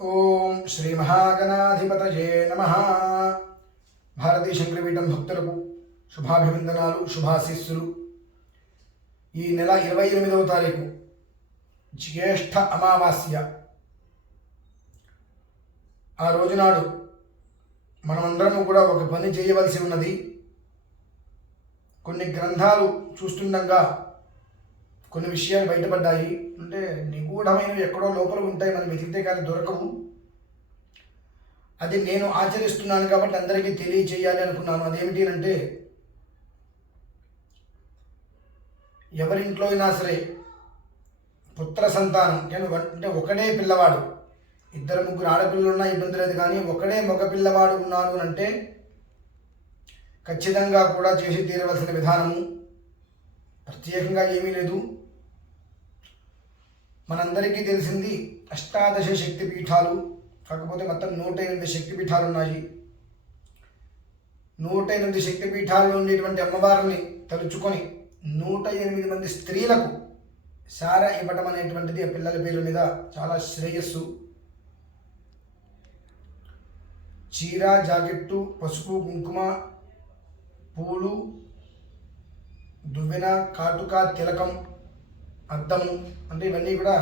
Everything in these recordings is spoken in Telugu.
ఓం శ్రీ మహాగణాధిపతయే నమః. భారతీయ శంకరపీఠం భక్తులకు శుభాభివందనాలు, శుభాశీస్సులు. ఈ నెల 28వ తారీఖు జ్యేష్ఠ అమావాస్య. ఆ రోజునాడు మనమందరము కూడా ఒక పని చేయవలసి ఉన్నది. కొన్ని గ్రంథాలు చూస్తుండగా కొన్ని విషయాలు బయటపడ్డాయి. అంటే నిగూఢమైనవి ఎక్కడో లోపల ఉంటాయి, మనం వెతికితే కానీ దొరకవు. అది నేను ఆచరిస్తున్నాను కాబట్టి అందరికీ తెలియచేయాలి అనుకున్నాను. అదేమిటి అంటే, ఎవరింట్లో అయినా సరే పుత్ర సంతానం అంటే ఒకడే పిల్లవాడు, ఇద్దరు ముగ్గురు ఆడపిల్లలు ఉన్నా ఇబ్బంది లేదు, కానీ ఒకడే మగ పిల్లవాడు ఉన్నాడు అంటే ఖచ్చితంగా కూడా చేసి తీరవలసిన విధానము ప్రత్యేకంగా ఏమీ లేదు. మనందరికీ తెలిసింది అష్టాదశ శక్తిపీఠాలు, కాకపోతే మొత్తం 108 శక్తిపీఠాలు ఉన్నాయి. 108 శక్తిపీఠాల్లో ఉండేటువంటి అమ్మవారిని తలుచుకొని 108 మంది స్త్రీలకు సార ఇవ్వటం అనేటువంటిది ఆ పిల్లల పేరు మీద చాలా శ్రేయస్సు. చీర, జాకెట్టు, పసుపు, కుంకుమ, పూలు, దువ్వెన, కాటుక, తిలకం, అద్దము, అంటే ఇవన్నీ కూడా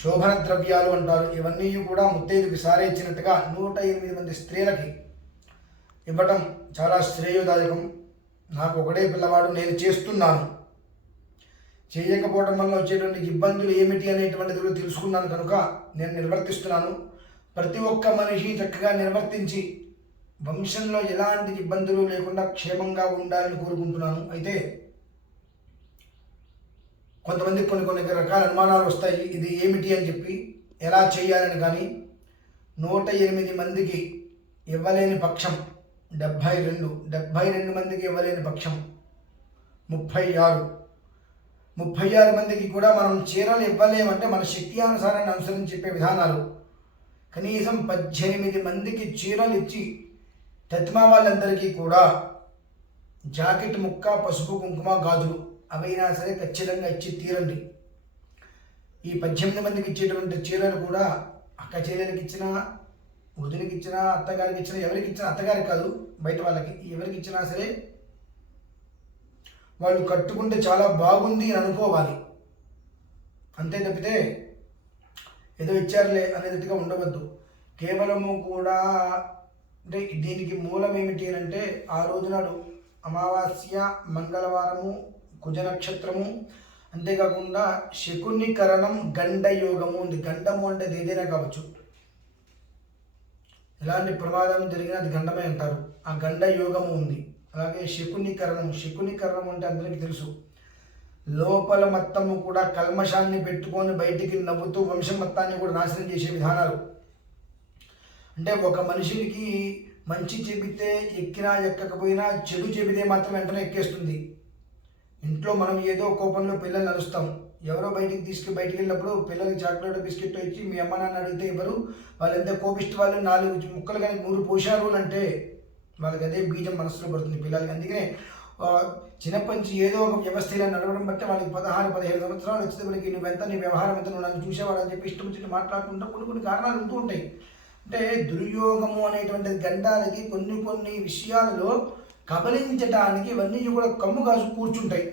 శోభన ద్రవ్యాలు అంటారు. ఇవన్నీ కూడా ముత్తైదుకి సారే ఇచ్చినట్టుగా 108 మంది స్త్రీలకి ఇవ్వటం చాలా శ్రేయోదాయకం. నాకు ఒకడే పిల్లవాడు, నేను చేస్తున్నాను. చేయకపోవడం వల్ల వచ్చేటువంటి ఇబ్బందులు ఏమిటి అనేటువంటిది కూడా తెలుసుకున్నాను కనుక నేను నిర్వర్తిస్తున్నాను. ప్రతి ఒక్క మనిషి చక్కగా నిర్వర్తించి వంశంలో ఎలాంటి ఇబ్బందులు లేకుండా క్షేమంగా ఉండాలని కోరుకుంటున్నాను. అయితే కొంతమందికి కొన్ని రకాల అనుమానాలు వస్తాయి, ఇది ఏమిటి అని చెప్పి, ఎలా చేయాలని. కానీ 108 మందికి ఇవ్వలేని పక్షం 72 మందికి ఇవ్వలేని పక్షం 36 మందికి కూడా మనం చీరలు ఇవ్వలేమంటే మన శక్తి అనుసారాన్ని అనుసరించి చెప్పే విధానాలు. కనీసం 18 మందికి చీరలు ఇచ్చి తత్మా వాళ్ళందరికీ కూడా జాకెట్ ముక్క, పసుపు, కుంకుమ, గాజులు అవైనా సరే ఖచ్చితంగా ఇచ్చి తీరండి. ఈ 18 మందికి ఇచ్చేటువంటి చీరలు కూడా అక్క చెల్లెలకి ఇచ్చినా, వదిలికి ఇచ్చినా, అత్తగారికి ఇచ్చినా, ఎవరికి ఇచ్చినా, అత్తగారికి కాదు బయట వాళ్ళకి ఎవరికి ఇచ్చినా సరే వాళ్ళు కట్టుకుంటే చాలా బాగుంది అని అనుకోవాలి. అంతే తప్పితే ఏదో ఇచ్చారులే అనేదిగా ఉండవద్దు. కేవలము కూడా అంటే దీనికి మూలం ఏమిటి అంటే, ఆ రోజునాడు అమావాస్య, మంగళవారము, కుజ నక్షత్రము, అంతేకాకుండా శకునీకరణం, గండయోగము ఉంది. గండము అంటే ఏదైనా కావచ్చు, ఎలాంటి ప్రమాదం జరిగినా అది గండమే అంటారు. ఆ గండయోగము ఉంది. అలాగే శకునీకరణం అంటే అందరికీ తెలుసు, లోపల మొత్తము కూడా కల్మషాన్ని పెట్టుకొని బయటికి నవ్వుతూ వంశం మొత్తాన్ని కూడా నాశనం చేసే విధానాలు. అంటే ఒక మనిషికి మంచి చెబితే ఎక్కినా ఎక్కకపోయినా, చెడు చెబితే మాత్రం వెంటనే ఎక్కేస్తుంది. ఇంట్లో మనం ఏదో కోపంలో పిల్లల్ని అరుస్తాం, ఎవరో బయటికి వెళ్ళినప్పుడు పిల్లలకి చాక్లెట్, బిస్కెట్ ఇచ్చి మీ అమ్మ నాన్న అడిగితే ఎవరు, వాళ్ళు ఎంత కోపిష్టి వాళ్ళు, 4 ముక్కలు కానీ 3 పోషారు అంటే వాళ్ళకి అదే బీజం మనసులో పడుతుంది పిల్లలకి. అందుకనే చిన్నప్పటి నుంచి ఏదో ఒక వ్యవస్థలో నడవడం బట్టి వాళ్ళకి 16-17 సంవత్సరాలు వచ్చేటప్పటికి నువ్వెంత, నీ వ్యవహారం ఎంత, నువ్వు నన్ను చూసేవాడు అని చెప్పి ఇష్టం వచ్చినట్టు మాట్లాడుకుంటా కొన్ని కారణాలు ఉంటూ ఉంటాయి. అంటే దుర్యోగము అనేటువంటిది గండాలకి కొన్ని విషయాలలో కబలించటానికి ఇవన్నీ కూడా కమ్ము కాసు కూర్చుంటాయి.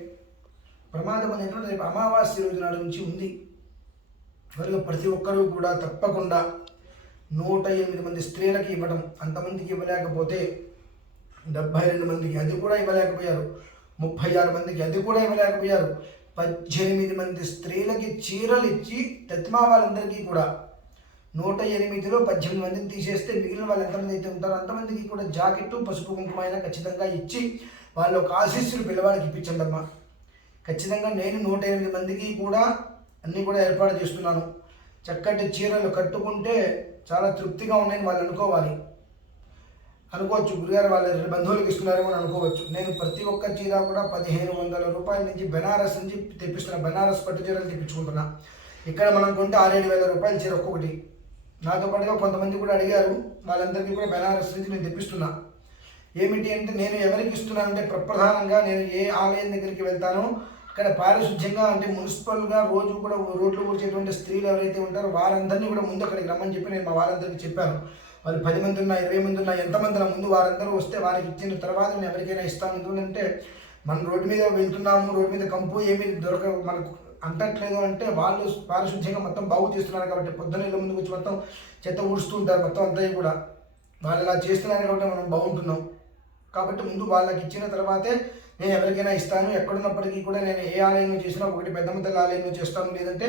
ప్రమాదం అనేటువంటి రేపు అమావాస్య రోజు నాడు నుంచి ఉంది. కనుక ప్రతి ఒక్కరూ కూడా తప్పకుండా 108 మంది స్త్రీలకి ఇవ్వడం. అంతమందికి ఇవ్వలేకపోతే 72 మందికి అది కూడా ఇవ్వలేకపోయారు, 36 మందికి అది కూడా ఇవ్వలేకపోయారు. 18 మంది స్త్రీలకి చీరలు ఇచ్చి తత్మా వాళ్ళందరికీ కూడా 108లో 18 మందిని తీసేస్తే మిగిలిన వాళ్ళు ఎంతమంది అయితే ఉంటారో అంతమందికి కూడా జాకెట్టు, పసుపు, కుంకుమ అయినా ఖచ్చితంగా ఇచ్చి వాళ్ళ ఒక ఆశీస్సులు పిల్లవాడికి ఇప్పించండి అమ్మా. ఖచ్చితంగా నేను 108 మందికి కూడా అన్నీ కూడా ఏర్పాటు చేస్తున్నాను. చక్కటి చీరలు కట్టుకుంటే చాలా తృప్తిగా ఉన్నాయని వాళ్ళు అనుకోవచ్చు. గురుగారు వాళ్ళ బంధువులకు ఇస్తున్నారేమో అని అనుకోవచ్చు. నేను ప్రతి ఒక్క చీర కూడా 1500 రూపాయల నుంచి బెనారస్ నుంచి తెప్పిస్తున్నా. బెనారస్ పట్టు చీరలు తెప్పించుకుంటున్నా. ఇక్కడ మనం కొంటే 6-7 వేల రూపాయల చీర ఒక్కొక్కటి. నాతో పాటుగా కొంతమంది కూడా అడిగారు, వాళ్ళందరికీ కూడా బెనారస్ నుంచి నేను తెప్పిస్తున్నా. ఏమిటి అంటే, నేను ఎవరికి ఇస్తున్నానంటే ప్రధానంగా నేను ఏ ఆలయం దగ్గరికి వెళ్తానో ఇక్కడ పారిశుద్ధ్యంగా అంటే మున్సిపల్గా రోజు కూడా రోడ్లు ఊడ్చేటువంటి స్త్రీలు ఎవరైతే ఉంటారో వారందరినీ కూడా ముందు అక్కడికి రమ్మని చెప్పి నేను మా వాళ్ళందరికీ చెప్పాను. వాళ్ళు 10 మంది ఉన్నా 20 మంది ఉన్నా ఎంతమంది నా ముందు వారందరూ వస్తే వారికి ఇచ్చిన తర్వాత నేను ఎవరికైనా ఇస్తాను. ఎందుకంటే మనం రోడ్డు మీద వెళ్తున్నాము, రోడ్డు మీద కంపు ఏమీ మనకు అంటట్లేదు అంటే వాళ్ళు పారిశుద్ధ్యంగా మొత్తం బాగు చేస్తున్నారు కాబట్టి పొద్దున్న ఇళ్ళ ముందుకు వచ్చి మొత్తం చెత్త ఊడుస్తూ ఉంటారు. మొత్తం అంతా కూడా వాళ్ళు ఇలా చేస్తున్నారు కాబట్టి మనం బాగుంటున్నాం. కాబట్టి ముందు వాళ్ళకి ఇచ్చిన తర్వాతే నేను ఎవరికైనా ఇస్తాను. ఎక్కడున్నప్పటికీ కూడా నేను ఏ ఆలయంలో చేసినా ఒకటి పెద్దమ్మ తల్లి ఆలయంలో చేస్తాను, లేదంటే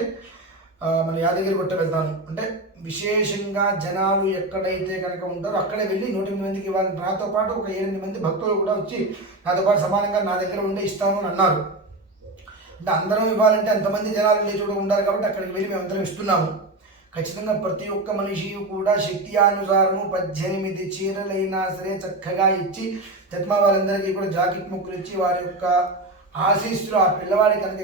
మన యాదగిరి గుట్ట వెళ్తాను. అంటే విశేషంగా జనాలు ఎక్కడైతే కనుక ఉంటారో అక్కడే వెళ్ళి 108 మందికి ఇవ్వాలి. నాతో పాటు ఒక 8 మంది భక్తులు కూడా వచ్చి నాతో పాటు సమానంగా నా దగ్గర ఉండే ఇస్తాను అని అన్నారు. అంటే అందరం ఇవ్వాలంటే అంతమంది జనాలు లేచుడు ఉండాలి కాబట్టి అక్కడికి వెళ్ళి మేము అందరం ఇస్తున్నాము. ఖచ్చితంగా ప్రతి ఒక్క మనిషి కూడా శక్తి అనుసారము 18 చీరలైనా సరే చక్కగా ఇచ్చి తత్మా వాళ్ళందరికీ కూడా జాకెట్ ముక్కలు ఇచ్చి వారి యొక్క ఆశీస్సులు ఆ పిల్లవాడి కనుక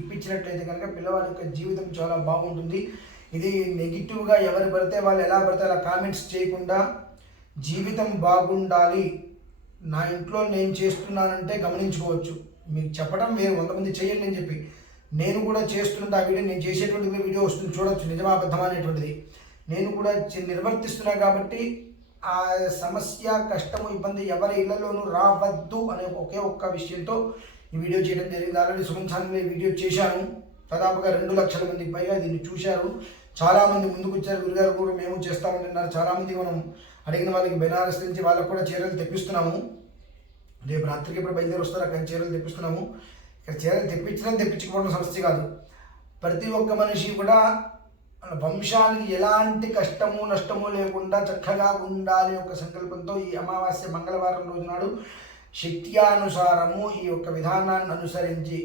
ఇప్పించినట్లయితే కనుక పిల్లవాడి యొక్క జీవితం చాలా బాగుంటుంది. ఇది నెగిటివ్గా ఎవరు పడితే వాళ్ళు ఎలా పడితే అలా కామెంట్స్ చేయకుండా జీవితం బాగుండాలి, నా ఇంట్లో నేను చేస్తున్నానంటే గమనించుకోవచ్చు. మీకు చెప్పడం వేరు, 100 మంది చేయండి అని చెప్పి నేను కూడా చేస్తున్నది ఆ వీడియో, నేను చేసేటువంటి వీడియో వస్తుంది చూడొచ్చు, నిజమాబద్ధం అనేటువంటిది నేను కూడా నిర్వర్తిస్తున్నా కాబట్టి ఆ సమస్య కష్టము ఇబ్బంది ఎవరి ఇళ్లలోనూ రావద్దు అనే ఒకే ఒక్క విషయంతో ఈ వీడియో చేయడం జరిగింది. ఆల్రెడీ సుమన్ ఛానల్ వీడియో చేశాను, దాదాపుగా 2 లక్షల మందికి పైగా దీన్ని చూశారు. చాలామంది ముందుకు వచ్చారు, గురుగారు కూడా మేము చేస్తామంటున్నారు. చాలామంది మనం అడిగిన వాళ్ళకి బెనారస్ నుంచి వాళ్ళకు కూడా చీరలు తెప్పిస్తున్నాము. రేపు రాత్రికి ఇప్పుడు బయలుదేరి వస్తారు, అక్కడ చీరలు తెప్పిస్తున్నాము. ఇక్కడ చీరలు తెప్పించకపోవడం సమస్య కాదు. ప్రతి ఒక్క మనిషి కూడా వంశానికి ఎలాంటి కష్టము నష్టము లేకుండా చక్కగా ఉండాలి ఒక సంకల్పంతో ఈ అమావాస్య మంగళవారం రోజు నాడు శక్త్యానుసారము ఈ యొక్క విధానాన్ని అనుసరించి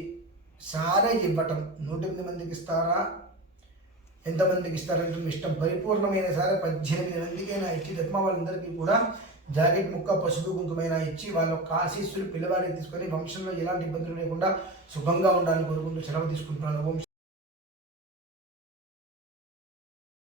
సారే ఇవ్వటం. 108 మందికి ఇస్తారా, ఎంతమందికి ఇస్తారంటే మీ ఇష్టం. పరిపూర్ణమైన సారే 18 మందికైనా ఇచ్చి తత్మా వాళ్ళందరికీ కూడా జాకెట్ ముక్క పసుపు కుంకుమైనా ఇచ్చి వాళ్ళ యొక్క ఆశీస్సులు పిల్లవాడికి తీసుకొని వంశంలో ఎలాంటి ఇబ్బందులు లేకుండా సుఖంగా ఉండాలని కోరుకుంటూ సెలవు తీసుకుంటున్నాను.